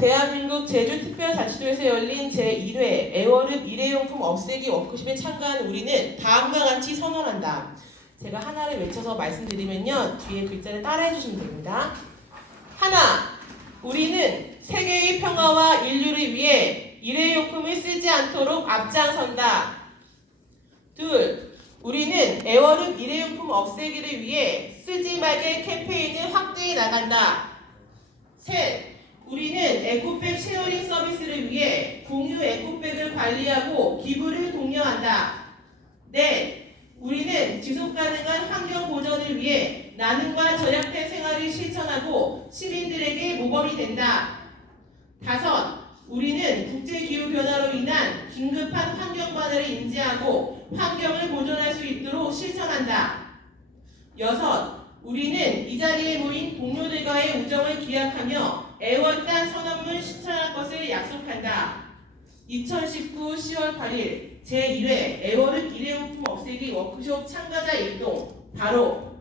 대한민국 제주특별자치도에서 열린 제1회 애월읍 일회용품 없애기 워크숍에 참가한 우리는 다음과 같이 선언한다. 제가 하나를 외쳐서 말씀드리면요. 뒤에 글자를 따라해 주시면 됩니다. 하나, 우리는 세계의 평화와 인류를 위해 일회용품을 쓰지 않도록 앞장선다. 둘, 우리는 애월읍 일회용품 없애기를 위해 쓰지 말게 캠페인을 확대해 나간다. 셋, 에코백 쉐어링 서비스를 위해 공유 에코백을 관리하고 기부를 독려한다. 넷, 우리는 지속 가능한 환경 보전을 위해 나눔과 절약된 생활을 실천하고 시민들에게 모범이 된다. 다섯, 우리는 국제 기후 변화로 인한 긴급한 환경 변화를 인지하고 환경을 보존할 수 있도록 실천한다. 여섯, 우리는 이 자리에 모인 동료들과의 우정을 기약하며 애월단 선언문 실천할 것을 약속한다. 2019 10월 8일 제1회 애월읍 일회용품 없애기 워크숍 참가자 일동 바로